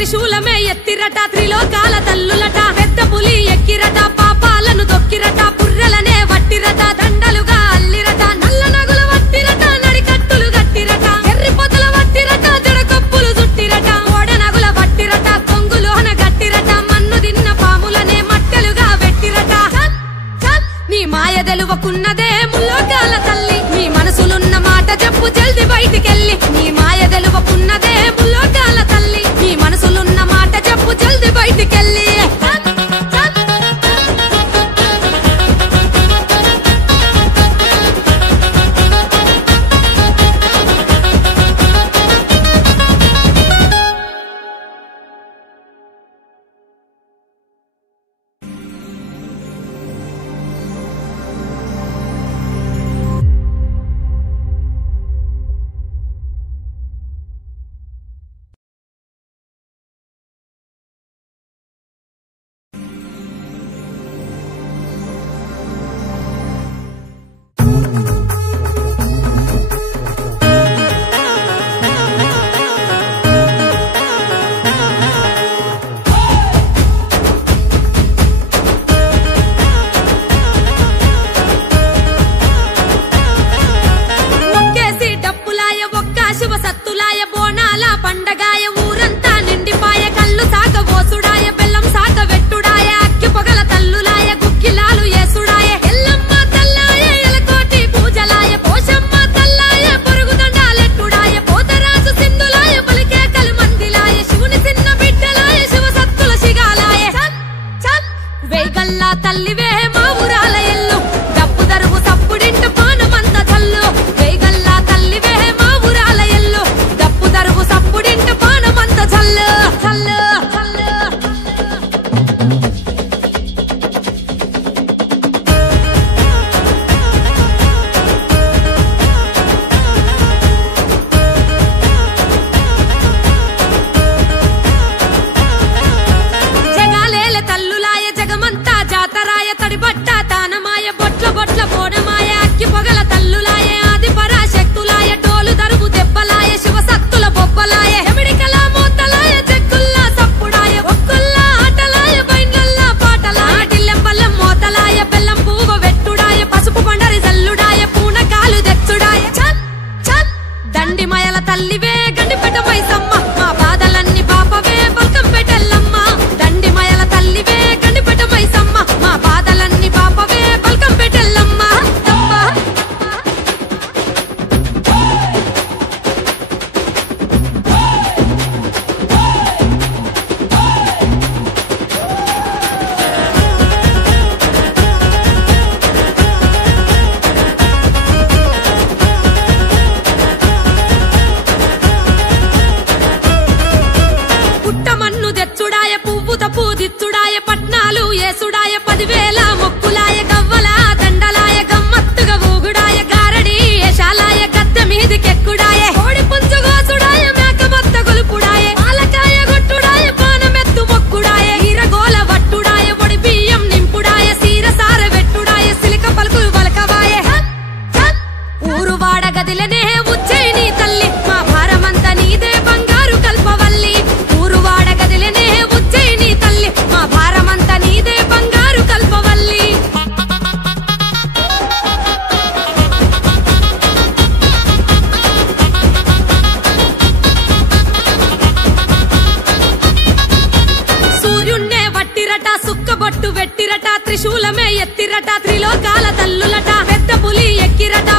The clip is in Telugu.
త్రిశూలమే ఎత్తిరట త్రిలోకాల తల్లులట పెద్ద పులి ఎక్కిరట పాపాలను దొక్కిరట పుర్రెలనే వట్టిరట దండలుగా అల్లిరట నల్ల నగుల వట్టిరట నడికట్టులు గట్టిరట ఎర్రి పొదల వట్టిరట జడకొప్పులు చుట్టిరట ఓడ నగుల వట్టిరట కొంగులోన గట్టిరట మన్ను తిన్న పాములనే మట్టెలుగా వెట్టిరట నీ మాయ తెలువకున్నదే ముల్లోకాల తల్లి నీ మనసులున్న మాట చెప్పు జల్ది బయటికెళ్ళి నీ మాయ తెలువకున్నదే ముల్లోకాల తల్లి నీ మనసులున్న మాట చెప్పు జల్ది బయటికెళ్ళి పూజిత్తుడాయ పట్నాలు ఏసుడాయ 10,000 మొక్కులాయ గవ్వల దండలాయ గమ్మత్తుగా ఊగుడాయ గారడి ఏషాలాయ గద్దె మీదికెక్కుడాయ కోడి పుంజు గోసుడాయ మేకమత్త గొలుపుడాయ పాలకాయ గొట్టుడాయ పానమెత్తు మొక్కుడాయ ఈరగోల వట్టుడాయ ఒడి బియ్యం నింపుడాయ సీరసార వెట్టుడాయ సిలిక పలుకులు వలకవాయ ఊరువాడ గదిలనే ఉజ్జయి నీ తల్లి మా భారమంత నీదే బంగారు కల్పవల్లి ఊరువాడ గదిలనే ఉజ్జయి నీ తల్లి మా భారమంత నీదే బంగారు కల్పవల్లి సూర్యున్నే వట్టిరట సుక్కబొట్టు వెట్టిరట త్రిశూలమే ఎత్తిరట త్రిలోకాల తల్లులట పెద్ద పులి ఎక్కిరట